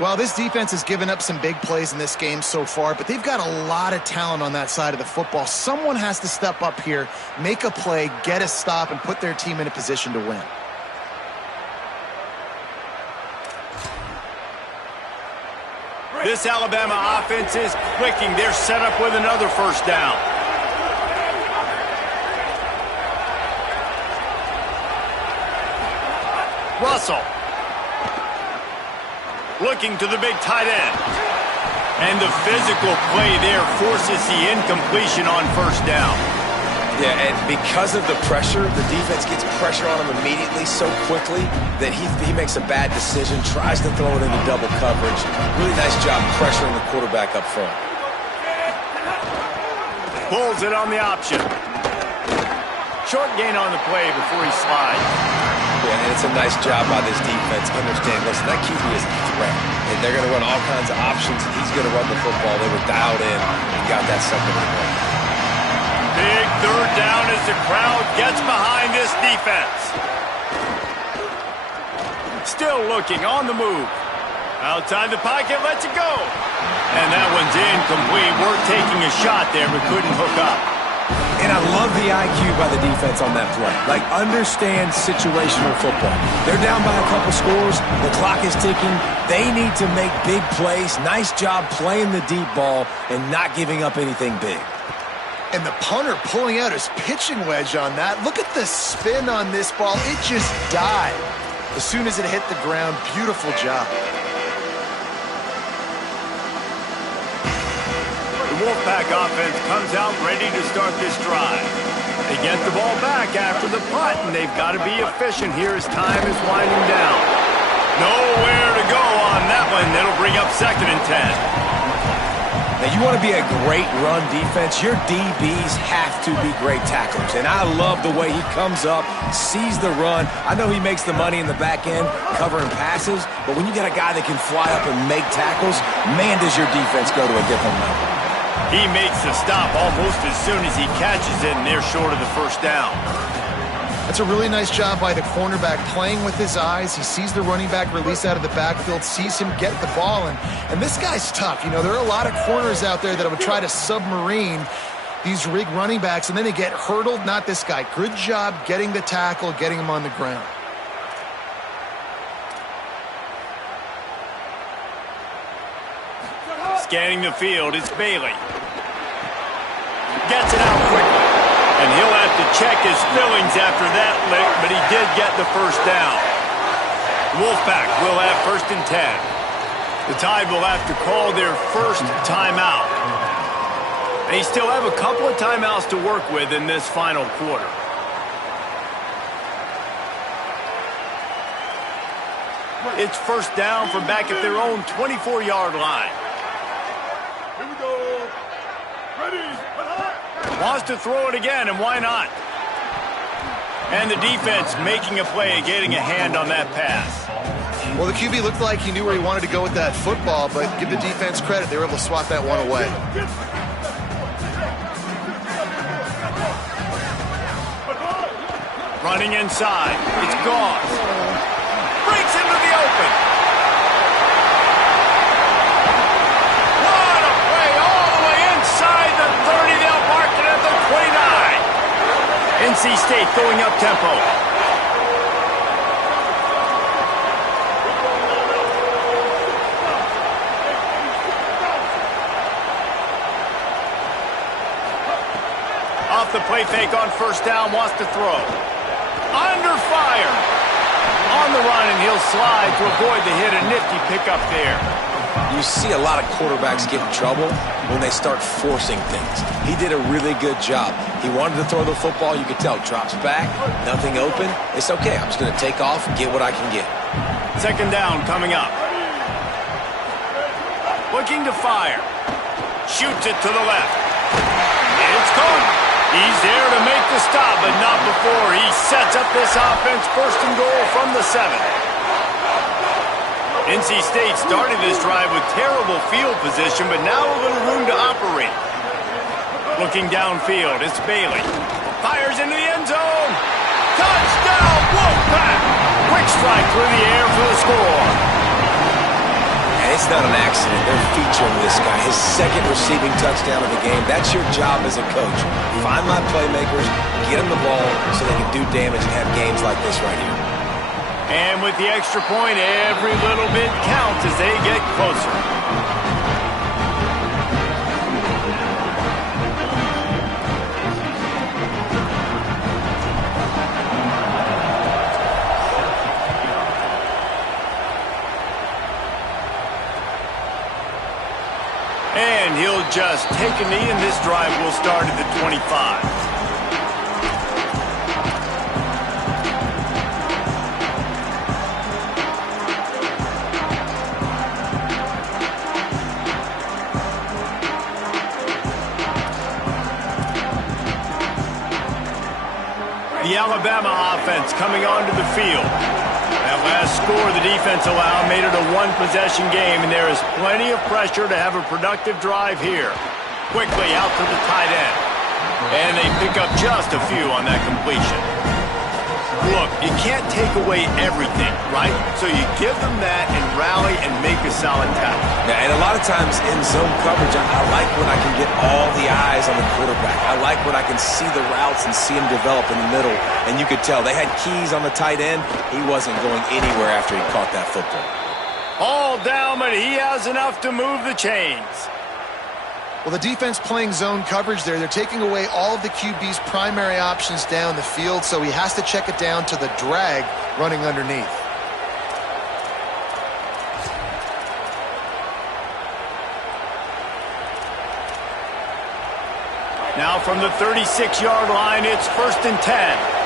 Well, this defense has given up some big plays in this game so far, but they've got a lot of talent on that side of the football. Someone has to step up here, make a play, get a stop, and put their team in a position to win. This Alabama offense is clicking. They're set up with another first down. Russell. Looking to the big tight end. And the physical play there forces the incompletion on first down. Yeah, and because of the pressure, the defense gets pressure on him immediately so quickly that he makes a bad decision, tries to throw it into double coverage. Really nice job pressuring the quarterback up front. Pulls it on the option. Short gain on the play before he slides. Yeah, and it's a nice job by this defense. Understand, listen, that QB is a threat. And they're going to run all kinds of options, and he's going to run the football. They were dialed in and got that second and one. Big third down as the crowd gets behind this defense. Still looking on the move. Outside the pocket, lets it go. And that one's incomplete. We're taking a shot there, but couldn't hook up. And I love the IQ by the defense on that play. Like, understand situational football. They're down by a couple scores. The clock is ticking. They need to make big plays. Nice job playing the deep ball and not giving up anything big. And the punter pulling out his pitching wedge on that. Look at the spin on this ball. It just died as soon as it hit the ground. Beautiful job. The Wolfpack offense comes out ready to start this drive. They get the ball back after the punt, and they've got to be efficient here as time is winding down. Nowhere to go on that one. That'll bring up 2nd and 10. Now, you want to be a great run defense, your DBs have to be great tacklers. And I love the way he comes up, sees the run. I know he makes the money in the back end covering passes, but when you got a guy that can fly up and make tackles, man, does your defense go to a different level. He makes the stop almost as soon as he catches it, and they're short of the first down. That's a really nice job by the cornerback, playing with his eyes. He sees the running back release out of the backfield, sees him get the ball, and this guy's tough. You know, there are a lot of corners out there that would try to submarine these rig running backs, and then they get hurdled. Not this guy. Good job getting the tackle, getting him on the ground. Scanning the field, it's Bailey. Gets it out quickly. And he'll have to check his fillings after that lick, but he did get the first down. Wolfpack will have 1st and 10. The Tide will have to call their first timeout. They still have a couple of timeouts to work with in this final quarter. It's first down from back at their own 24-yard line. Here we go. Ready. Wants to throw it again, and why not? And the defense making a play, getting a hand on that pass. Well, the QB looked like he knew where he wanted to go with that football, but give the defense credit. They were able to swat that one away. Running inside. It's Gauze. Breaks into the open. What a play all the way inside the 30. They'll mark it at the 29. NC State going up tempo. Off the play fake on first down, wants to throw. Under fire. On the run, and he'll slide to avoid the hit. A nifty pickup there. You see a lot of quarterbacks get in trouble when they start forcing things. He did a really good job. He wanted to throw the football. You could tell. Drops back, nothing open. It's okay. I'm just going to take off and get what I can get. Second down coming up. Looking to fire. Shoots it to the left. It's gone. He's there to make the stop, but not before he sets up this offense first and goal from the 7. NC State started this drive with terrible field position, but now a little room to operate. Looking downfield, it's Bailey. Fires into the end zone. Touchdown, Wolfpack! Quick strike through the air for the score. And it's not an accident. They're featuring this guy. His second receiving touchdown of the game. That's your job as a coach. Find my playmakers, get them the ball so they can do damage and have games like this right here. And with the extra point, every little bit counts as they get closer. And he'll just take a knee, and this drive will start at the 25. The Alabama offense coming onto the field. That last score the defense allowed made it a one-possession game, and there is plenty of pressure to have a productive drive here. Quickly out to the tight end. And they pick up just a few on that completion. Look, you can't take away everything, right? So you give them that and rally and make a solid tackle. Yeah, and a lot of times in zone coverage, I like when I can get all the eyes on the quarterback. I like when I can see the routes and see him develop in the middle. And you could tell they had keys on the tight end. He wasn't going anywhere after he caught that football. All down, but he has enough to move the chains. Well, the defense playing zone coverage there, they're taking away all of the QB's primary options down the field, so he has to check it down to the drag running underneath. Now from the 36-yard line, it's 1st and 10.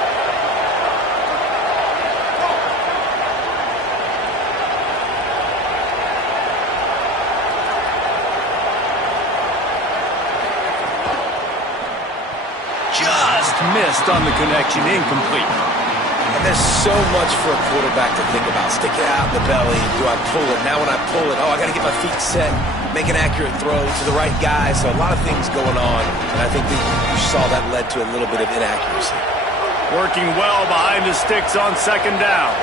Missed on the connection, incomplete. And there's so much for a quarterback to think about. Stick it out in the belly. Do I pull it? Now when I pull it, I got to get my feet set, make an accurate throw to the right guy. So a lot of things going on, and I think that you saw that led to a little bit of inaccuracy. Working well behind the sticks on 2nd down.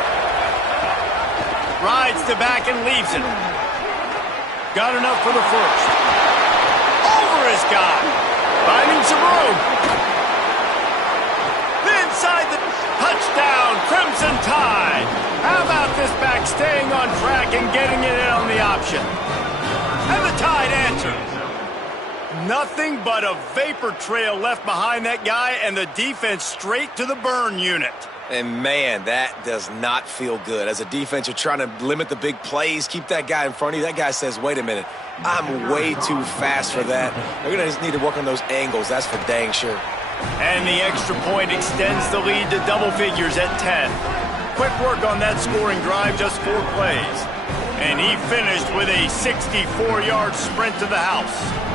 Rides to back and leaves it. Got enough for the first. Over his guy. Finding some room. Inside the touchdown, Crimson Tide. How about this back staying on track and getting it in on the option? And the Tide answers. Nothing but a vapor trail left behind that guy, and the defense straight to the burn unit. And, man, that does not feel good. As a defense, you're trying to limit the big plays, keep that guy in front of you. That guy says, wait a minute, I'm way too fast for that. They're going to just need to work on those angles. That's for dang sure. And the extra point extends the lead to double figures at 10. Quick work on that scoring drive, just 4 plays. And he finished with a 64-yard sprint to the house.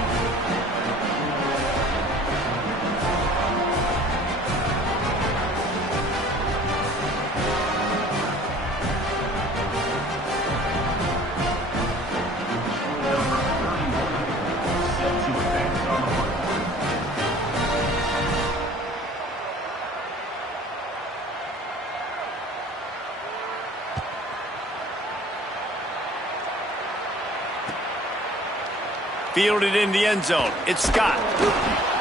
Fielded in the end zone. It's Scott.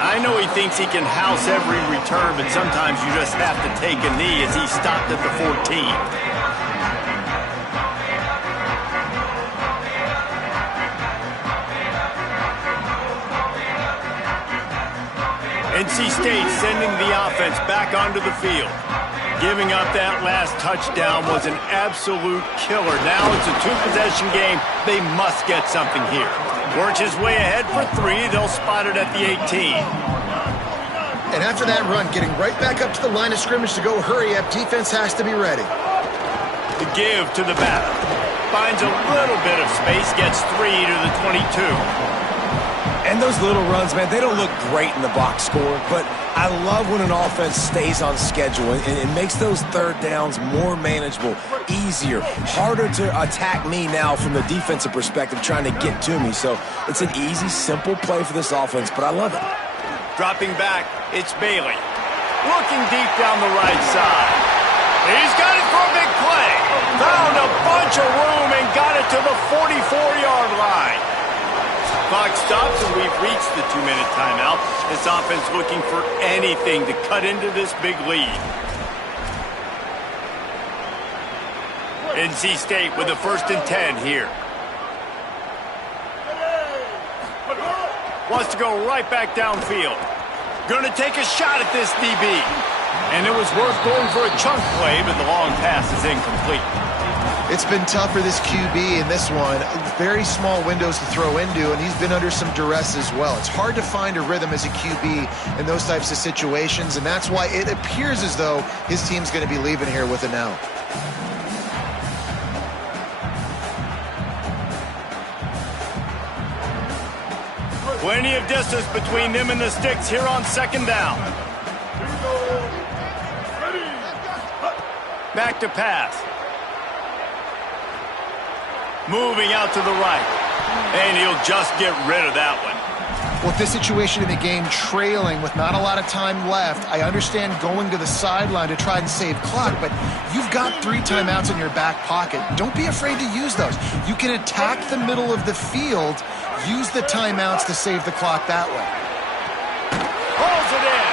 I know he thinks he can house every return, but sometimes you just have to take a knee as he stopped at the 14. NC State sending the offense back onto the field. Giving up that last touchdown was an absolute killer. Now it's a two-possession game. They must get something here. Works his way ahead for 3. They'll spot it at the 18. And after that run, getting right back up to the line of scrimmage to go hurry up, defense has to be ready. The give to the back. Finds a little bit of space, gets 3 to the 22. And those little runs, man, they don't look great in the box score, but I love when an offense stays on schedule and it makes those third downs more manageable, easier, harder to attack me now from the defensive perspective trying to get to me. So it's an easy, simple play for this offense, but I love it. Dropping back, it's Bailey. Looking deep down the right side. He's got it for a big play. Found a bunch of room and got it to the 44-yard line. Clock stops and we've reached the 2-minute timeout. This offense looking for anything to cut into this big lead. NC State with a 1st and 10 here. Wants to go right back downfield. Going to take a shot at this DB. And it was worth going for a chunk play, but the long pass is incomplete. It's been tough for this QB in this one. Very small windows to throw into, and he's been under some duress as well. It's hard to find a rhythm as a QB in those types of situations, and that's why it appears as though his team's going to be leaving here with an L. Plenty of distance between them and the sticks here on 2nd down. Back to pass. Moving out to the right. And he'll just get rid of that one. With this situation in the game, trailing with not a lot of time left, I understand going to the sideline to try and save clock, but you've got 3 timeouts in your back pocket. Don't be afraid to use those. You can attack the middle of the field, use the timeouts to save the clock that way. Pulls it in.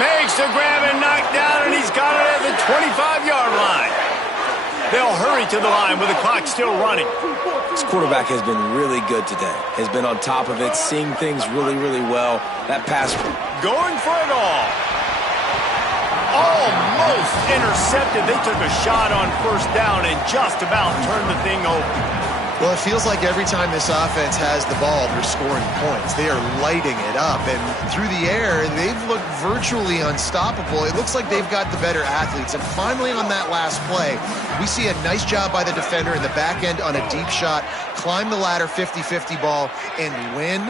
Makes the grab and knock down, and he's got it at the 25-yard line. They'll hurry to the line with the clock still running. This quarterback has been really good today. Has been on top of it, seeing things really, really well. That pass. Going for it all. Almost intercepted. They took a shot on 1st down and just about turned the thing over. Well, it feels like every time this offense has the ball, they're scoring points. They are lighting it up, and through the air, they've looked virtually unstoppable. It looks like they've got the better athletes, and finally on that last play, we see a nice job by the defender in the back end on a deep shot, climb the ladder 50-50 ball, and win.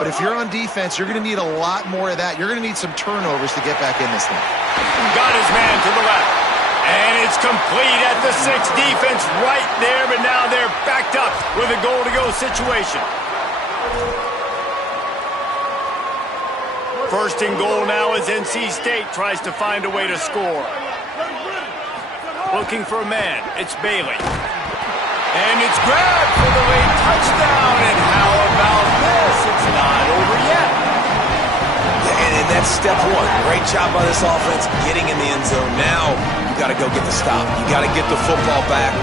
But if you're on defense, you're going to need a lot more of that. You're going to need some turnovers to get back in this thing. Got his man to the left. And it's complete at the 6. Defense right there, but now they're backed up with a goal-to-go situation. 1st and goal now as NC State tries to find a way to score. Looking for a man. It's Bailey. And it's grabbed for the late touchdown. And how about this? It's not over yet. And that's step 1. Great job by this offense getting in the end zone. Now you got to go get the stop. You got to get the football back.